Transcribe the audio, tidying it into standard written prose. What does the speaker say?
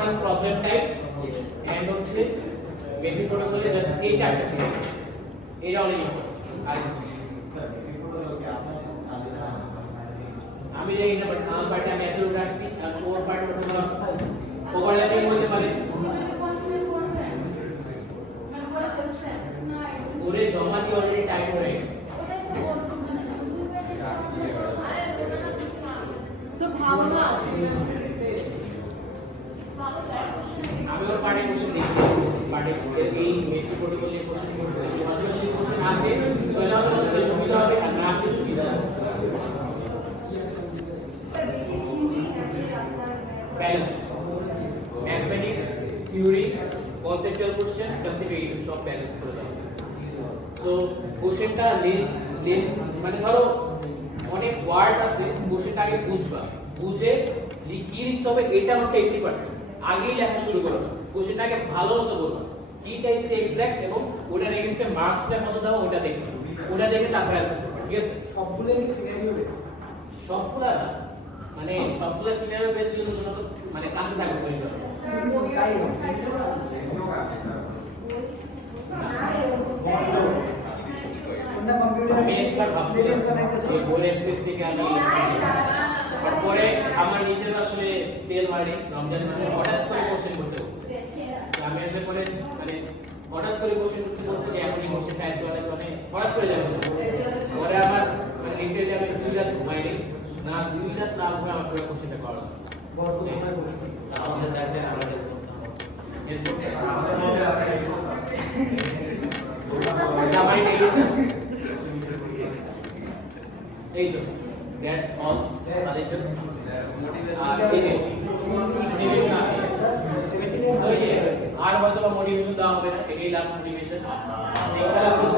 known as problem type and হচ্ছে basic প্রোটোকলে just এই চারটা সিলেক্ট এটা অনেক ইম্পর্টেন্ট আর আমি জানি না বাট আমার পার্টে আমি এত রাখছি আর ওর পার্ট প্রোটোকল ওভারল্যাপিং হতে পারে ওরে জমা দিয়ে অলরেডি টাইপ হয়ে গেছে তো ভাবনা আমি ওর পার্টে কোশ্চেন দেখি পার্টে এই বেসিক প্রোটোকল নিয়ে কোশ্চেন করতে দেখি মাঝে মাঝে কোশ্চেন আসে তাহলে আমাদের সুবিধা হবে আর না আসলে সুবিধা হবে balance mathematics theory conceptual question classification সব balance করে দেওয়া আছে সো কোশ্চেনটা লেন মানে ধরো অনেক ওয়ার্ড আছে কোশ্চেনটা আগে বুঝবা বুঝে কি লিখতে হবে এটা হচ্ছে 80% আগেই লেখা শুরু করো কোশ্চেনটাকে ভালো মতো বলবা কি চাইছে এক্সাক্ট এবং ওটার এগেইনস্টে মার্কসটা কত দাও ওটা দেখবে ওটা দেখে তারপরে অ্যান্সার করবে ঠিক আছে সবগুলো সিনারিও বেস সবগুলা না মানে সবগুলা সিনারিও বেস ছিল তো মানে কাছে থাকবে পরিবার আমি একবার ভাবছিলাম বলে এক্সেস থেকে আমি পরে আমার নিজের আসলে তেল হয়নি রমজান মাসে হঠাৎ করে কোশ্চেন করতে বলছে আমি আসলে পরে মানে হঠাৎ করে কোশ্চেন করতে বলছে যে এখনই কোশ্চেন টাইপ করা মানে হঠাৎ করে যাবে পরে আমার মানে লিখতে যাবে 2 রাত ঘুমাইনি না 2 রাত না ঘুমিয়ে আমার পুরো কোশ্চেনটা করা আছে বর্তমানে প্রশ্ন আমাদের দেখবেন আমাদের জামাই নেই এই তো দ্যাটস অল সাজেশন আর এই যে মোটিভেশন আছে আর হয়তো মোটিভেশন দেওয়া হবে না এটাই লাস্ট মোটিভেশন এছাড়া গ্রুপ